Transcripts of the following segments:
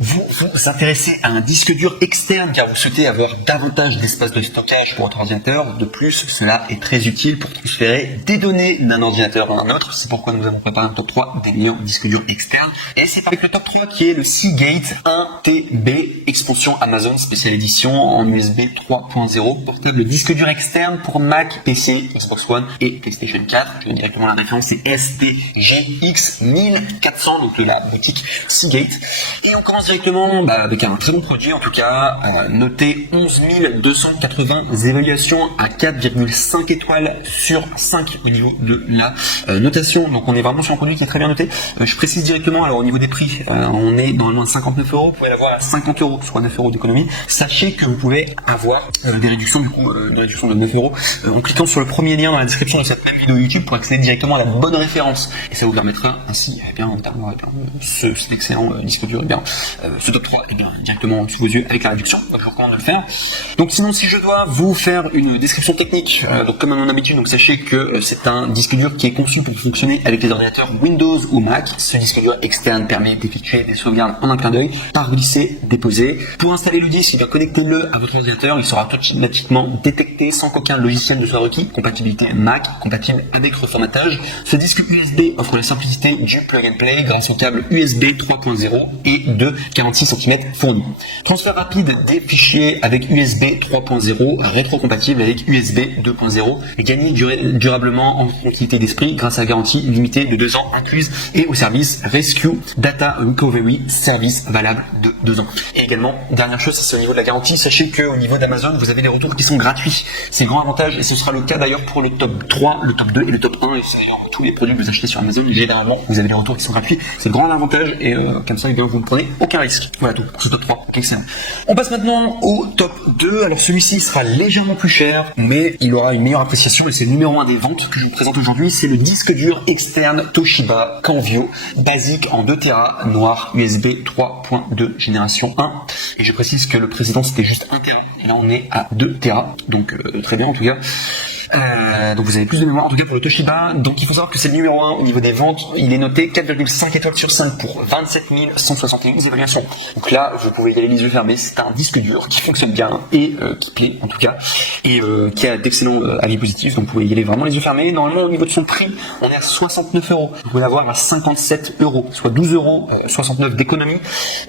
Vous vous intéressez à un disque dur externe car vous souhaitez avoir davantage d'espace de stockage pour votre ordinateur. De plus, cela est très utile pour transférer des données d'un ordinateur à un autre. C'est pourquoi nous avons préparé un top 3 des meilleurs disques durs externes. Et c'est avec le top 3 qui est le Seagate 1TB expansion Amazon spéciale édition en USB 3.0 portable disque dur externe pour Mac, PC, Xbox One et PlayStation 4. Je donne directement la référence, c'est STGX 1400, donc de la boutique Seagate. Et on commence directement avec un très bon produit, en tout cas noté 11 280 évaluations à 4,5 étoiles sur 5 au niveau de la notation. Donc on est vraiment sur un produit qui est très bien noté. Je précise directement, alors au niveau des prix, on est normalement à 59 €, vous pouvez l'avoir à 50 €, soit 9 € d'économie. Sachez que vous pouvez avoir des réductions du coup, une réduction de 9 € en cliquant sur le premier lien dans la description de cette même vidéo YouTube pour accéder directement à la bonne référence. Et ça vous permettra ainsi, d'avoir cet excellent disque dur, ce top 3 directement sous vos yeux avec la réduction. Donc je vous recommande de le faire. Donc sinon, si je dois vous faire une description technique, donc comme à mon habitude, donc sachez que c'est un disque dur qui est conçu pour fonctionner avec les ordinateurs Windows ou Mac. Ce disque dur externe permet d'effectuer des sauvegardes en un clin d'œil, par glisser, déposer. Pour installer le disque, connectez-le à votre ordinateur, il sera automatiquement détecté sans qu'aucun logiciel ne soit requis. Compatibilité Mac, compatible avec reformatage. Ce disque USB offre la simplicité du plug and play grâce au câble USB 3.0 et de 46 cm fourni. Transfert rapide des fichiers avec USB 3.0, rétrocompatible avec USB 2.0 et gagner durablement en tranquillité d'esprit grâce à la garantie limitée de 2 ans incluse et au service Rescue Data Recovery, service valable de 2 ans. Et également, dernière chose, c'est au niveau de la garantie, sachez qu'au niveau d'Amazon, vous avez des retours qui sont gratuits. C'est le grand avantage et ce sera le cas d'ailleurs pour le top 3, le top 2 et le top 1 et c'est d'ailleurs tous les produits que vous achetez sur Amazon, généralement, vous avez des retours qui sont gratuits. C'est le grand avantage et comme ça, vous ne prenez aucun risque. Voilà tout pour ce top 3. Excellent. On passe maintenant au top 2. Alors celui-ci sera légèrement plus cher, mais il aura une meilleure appréciation et c'est le numéro 1 des ventes que je vous présente aujourd'hui. C'est le disque dur externe Toshiba Canvio, basique en 2 Tera, noir, USB 3.2 génération 1. Et je précise que le précédent c'était juste 1 Tera, et là on est à 2 Tera, donc très bien en tout cas. Donc vous avez plus de mémoire en tout cas pour le Toshiba. Donc il faut savoir que c'est le numéro 1 au niveau des ventes. Il est noté 4,5 étoiles sur 5 pour 27 171 évaluations. Donc là vous pouvez y aller les yeux fermés. C'est un disque dur qui fonctionne bien et qui plaît en tout cas et qui a d'excellents avis positifs. Donc vous pouvez y aller vraiment les yeux fermés. Normalement au niveau de son prix on est à 69 €. Vous pouvez l'avoir à 57 €, soit 12,69 € d'économie.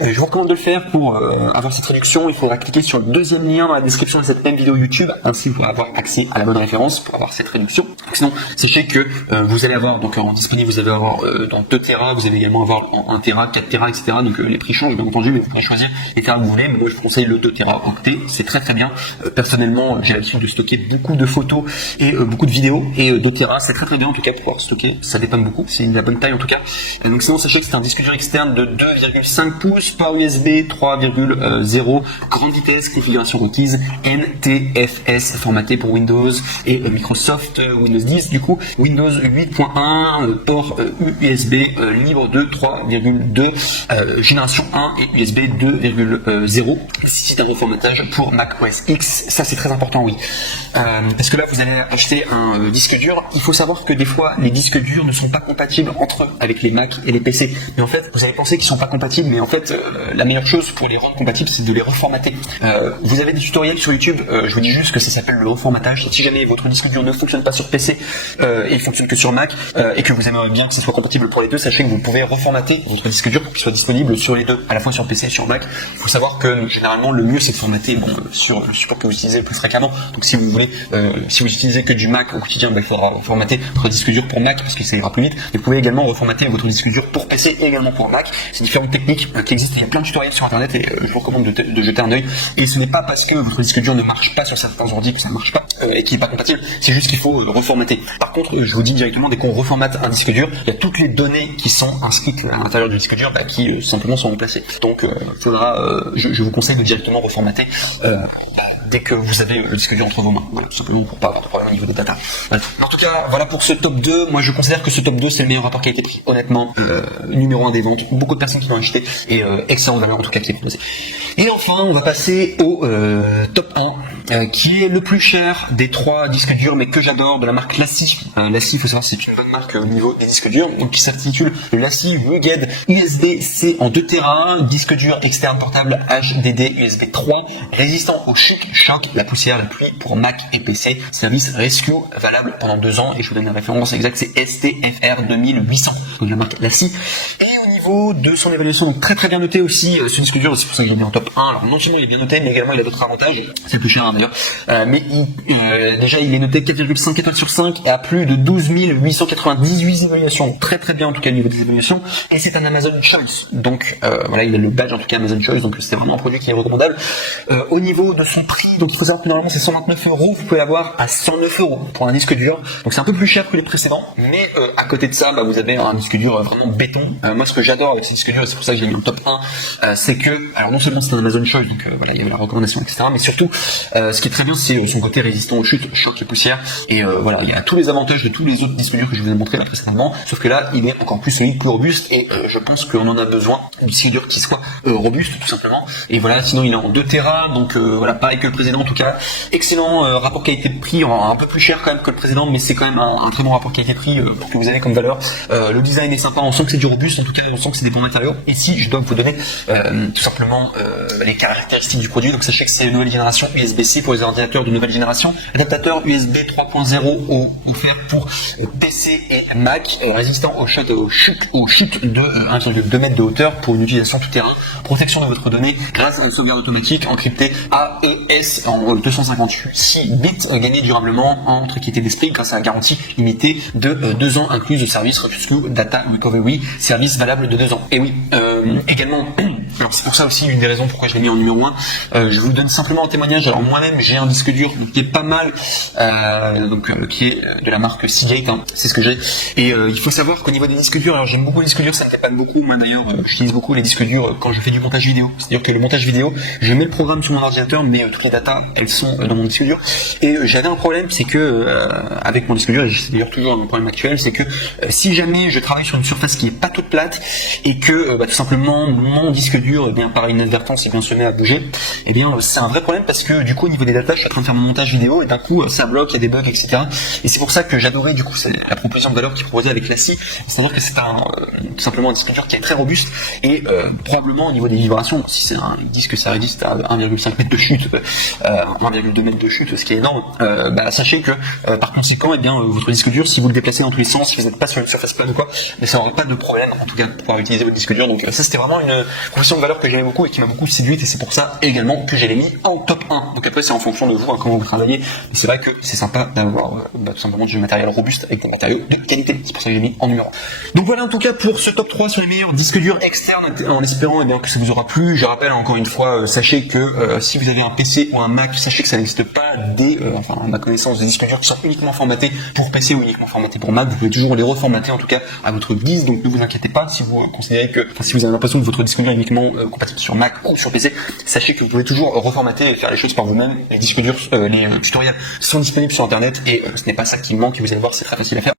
Je vous recommande de le faire pour avoir cette réduction. Il faudra cliquer sur le deuxième lien dans la description de cette même vidéo YouTube. Ainsi vous pourrez avoir accès à la bonne référence pour avoir cette réduction. Donc, sinon, sachez que vous allez avoir donc en disponible, vous allez avoir dans 2 Tera, vous allez également avoir en 1 Tera, 4 Tera, etc. Donc les prix changent bien entendu, mais vous pouvez choisir les Tera que vous voulez. Mais moi je vous conseille le 2 Tera octet, c'est très très bien. Personnellement, j'ai l'habitude de stocker beaucoup de photos et beaucoup de vidéos et 2 Tera c'est très très bien en tout cas pour pouvoir stocker, ça dépanne beaucoup, c'est une la bonne taille en tout cas. Donc sinon sachez que c'est un disque dur externe de 2,5 pouces par USB 3.0, grande vitesse, configuration requise, NTFS formaté pour Windows et Microsoft Windows 10, du coup Windows 8.1, port USB libre de 3.2 génération 1 et USB 2.0, c'est un reformatage pour Mac OS X. Ça c'est très important, oui, parce que là vous allez acheter un disque dur. Il faut savoir que des fois les disques durs ne sont pas compatibles entre eux avec les Mac et les PC, mais en fait vous allez penser qu'ils sont pas compatibles, mais en fait la meilleure chose pour les rendre compatibles c'est de les reformater. Vous avez des tutoriels sur YouTube, je vous dis juste que ça s'appelle le reformatage. Si jamais votre disque dur ne fonctionne pas sur PC et il fonctionne que sur Mac et que vous aimeriez bien que ce soit compatible pour les deux, sachez que vous pouvez reformater votre disque dur pour qu'il soit disponible sur les deux, à la fois sur PC et sur Mac. Il faut savoir que généralement le mieux c'est de formater sur le support que vous utilisez le plus fréquemment. Donc si vous voulez, si vous utilisez que du Mac au quotidien, il faudra reformater votre disque dur pour Mac parce que ça ira plus vite. Et vous pouvez également reformater votre disque dur pour PC et également pour Mac. C'est différentes techniques qui existent. Il y a plein de tutoriels sur internet et je vous recommande de jeter un œil. Et ce n'est pas parce que votre disque dur ne marche pas sur certains ordi que ça ne marche pas et qu'il n'est pas compatible. C'est juste qu'il faut le reformater. Par contre, je vous dis directement, dès qu'on reformate un disque dur, il y a toutes les données qui sont inscrites à l'intérieur du disque dur qui simplement sont remplacées. Donc, je vous conseille de directement reformater dès que vous avez le disque dur entre vos mains. Voilà, tout simplement pour pas avoir de problème au niveau des data. Ouais. En tout cas, voilà pour ce top 2. Moi, je considère que ce top 2, c'est le meilleur rapport qualité-prix. Honnêtement, numéro 1 des ventes. Beaucoup de personnes qui l'ont acheté et excellent valeur en tout cas qui est proposé. Et enfin, on va passer au top 1, qui est le plus cher des 3 disques durs, mais que j'adore, de la marque Lassi. Lassi, il faut savoir, c'est une bonne marque au niveau des disques durs, donc qui s'intitule le Lassi Rugged USB-C en 2 Tera, disque dur externe portable HDD USB 3, résistant au chute, choc, la poussière, la pluie pour Mac et PC, service Rescue valable pendant 2 ans, et je vous donne la référence exacte, c'est STFR 2800, donc la marque Lassi. Et au niveau de son évaluation, donc très bien noté aussi, ce disque dur, c'est pour ça que j'ai mis en top 1. Alors non seulement il est bien noté, mais également il a d'autres avantages, c'est le plus cher hein, d'ailleurs, mais déjà il est noté 4,5 étoiles sur 5 et à plus de 12 898 évaluations, très bien en tout cas au niveau des évaluations, et c'est un Amazon Choice, donc voilà, il a le badge en tout cas Amazon Choice, donc c'est vraiment un produit qui est recommandable. Au niveau de son prix, donc il faut savoir que normalement c'est 129 €, vous pouvez l'avoir à 109 € pour un disque dur, donc c'est un peu plus cher que les précédents, mais à côté de ça, vous avez un disque dur vraiment béton. Moi ce que j'adore avec ces disques durs, et c'est pour ça que je l'ai mis en top 1, c'est que, alors non seulement c'est un Amazon Choice, donc voilà, il y avait la recommandation, etc., mais surtout, ce qui est très bien, c'est son côté résistant aux chutes, choc et poussière, et voilà, il y a tous les avantages de tous les autres disques durs que je vous ai montré là précédemment, sauf que là, il est encore plus solide, plus robuste, et je pense qu'on en a besoin, un disque dur qui soit robuste, tout simplement, et voilà, sinon il est en 2 Tera, donc voilà, pareil que le précédent en tout cas, excellent rapport qualité-prix, un peu plus cher quand même que le précédent, mais c'est quand même un très bon rapport qualité-prix pour que vous avez comme valeur. Le design est sympa, on sent que c'est du robuste, en tout cas on sent que c'est des bons matériaux, et si je dois vous donner tout simplement les caractéristiques du produit, donc sachez que c'est une nouvelle génération USB-C pour les ordinateurs de nouvelle génération, adaptateur USB 3.0 offert pour PC et Mac, résistant aux chutes de 1,2 m de hauteur pour une utilisation tout terrain, protection de votre donnée grâce à une sauvegarde automatique encryptée AES en 256 bits, gagné durablement en tranquillité d'esprit grâce à la garantie limitée de 2 ans incluse de service Rescue Data Recovery, service valable de 2 ans. Et oui, également, alors c'est pour ça aussi une des raisons pourquoi je l'ai mis en numéro 1, je vous donne simplement un témoignage. Alors moi-même j'ai un disque dur qui est pas mal, qui est de la marque Seagate, c'est ce que j'ai, et il faut savoir qu'au niveau des disques durs, alors j'aime beaucoup les disques durs, ça me dépanne beaucoup, moi d'ailleurs j'utilise beaucoup les disques durs quand je fais du montage vidéo, c'est-à-dire que le montage vidéo, je mets le programme sur mon ordinateur, mais toutes les datas elles sont dans mon disque dur, et j'avais un problème, c'est que avec mon disque dur, et c'est d'ailleurs toujours mon problème actuel, c'est que si jamais je travaille sur une surface qui est pas toute plate, et que tout simplement mon disque dur, par inadvertance, est bien se met à bouger, c'est un vrai problème, parce que du coup au niveau des datas, je suis en train de faire mon montage vidéo, et d'un coup ça bloque, il y a des bugs, etc. Et c'est pour ça que j'adorais du coup la proposition de valeur qui est proposée avec Lassi, c'est-à-dire que c'est tout simplement un disque dur qui est très robuste, et probablement au niveau des vibrations, si c'est un disque ça résiste à 1,5 m de chute, 1,2 m de chute, ce qui est énorme, sachez que par conséquent, votre disque dur, si vous le déplacez dans tous les sens, si vous n'êtes pas sur une surface plane ou quoi, mais ça n'aurait pas de problème en tout cas pour pouvoir utiliser votre disque dur. Donc ça c'était vraiment une proposition de valeur que j'aimais beaucoup et qui m'a beaucoup séduite, et c'est pour ça également que j'ai mis en top 1. Donc après c'est en fonction de vous, comment vous travaillez, mais c'est vrai que c'est sympa d'avoir tout simplement du matériel robuste avec des matériaux de qualité, c'est pour ça que j'ai mis en numéro 1. Donc voilà en tout cas pour ce top 3 sur les meilleurs disques durs externes, en espérant que ça vous aura plu. Je rappelle encore une fois, sachez que si vous avez un PC ou un Mac, sachez que ça n'existe pas à ma connaissance, des disques durs qui sont uniquement formatés pour PC ou uniquement formatés pour Mac. Vous pouvez toujours les reformater en tout cas à votre guise, donc ne vous inquiétez pas si vous considérez si vous avez l'impression que votre disque dur est uniquement compatible sur Mac ou sur PC, sachez que vous pouvez toujours reformater et faire les choses par vous-même. Les disques durs, les tutoriels sont disponibles sur internet, et ce n'est pas ça qui manque, et vous allez voir, c'est très facile à faire.